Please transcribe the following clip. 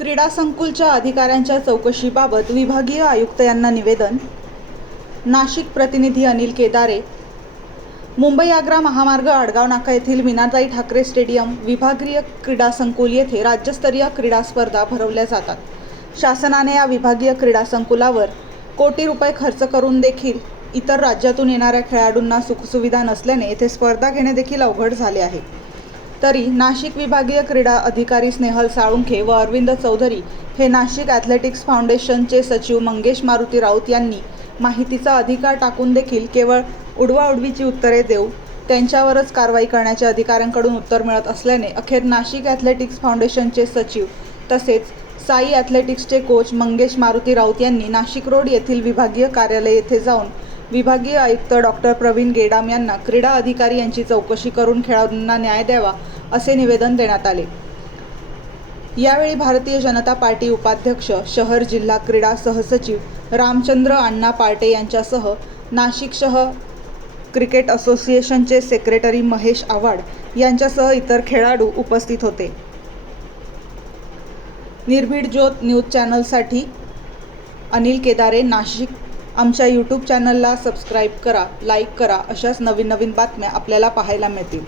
क्रीडा संकुलच्या अधिकाऱ्यांच्या चौकशीबाबत विभागीय आयुक्त यांना निवेदन. नाशिक प्रतिनिधी अनिल केदारे. मुंबई-आग्रा महामार्ग आडगाव नाका येथील मीनाताई ठाकरे स्टेडियम विभागीय क्रीडा संकुल येथे राज्यस्तरीय क्रीडा स्पर्धा भरवल्या जातात. शासनाने या विभागीय क्रीडा संकुलावर कोटी रुपये खर्च करून देखील इतर राज्यातून येणाऱ्या खेळाडूंना सुखसुविधा नसल्याने येथे स्पर्धा घेणे देखील अवघड झाले आहे. तरी नाशिक विभागीय क्रीडा अधिकारी स्नेहल साळुंखे व अरविंद चौधरी हे नाशिक ॲथलेटिक्स फाउंडेशनचे सचिव मंगेश मारुती राऊत यांनी माहितीचा अधिकार टाकून देखील केवळ उडवाउडवीची उत्तरे देऊ त्यांच्यावरच कारवाई करण्याचे अधिकाऱ्यांकडून उत्तर मिळत असल्याने अखेर नाशिक ॲथलेटिक्स फाउंडेशनचे सचिव तसेच साई ॲथलेटिक्सचे कोच मंगेश मारुती राऊत यांनी नाशिक रोड येथील विभागीय कार्यालय येथे जाऊन विभागीय आयुक्त डॉक्टर प्रवीण गेडाम यांना क्रीडा अधिकारी यांची चौकशी करून खेळाडूंना न्याय द्यावा असे निवेदन देण्यात आले. यावेळी भारतीय जनता पार्टी उपाध्यक्ष शहर जिल्हा क्रीडा सहसचिव रामचंद्र अण्णा पार्टे यांच्यासह नाशिक शहर क्रिकेट असोसिएशनचे सेक्रेटरी महेश आव्हाड यांच्यासह इतर खेळाडू उपस्थित होते. निर्भीड ज्योत न्यूज चॅनलसाठी अनिल केदारे, नाशिक. आमच्या यूट्यूब चॅनलला सबस्क्राईब करा, लाईक करा. अशाच नवीन बातम्या आपल्याला पाहायला मिळतील.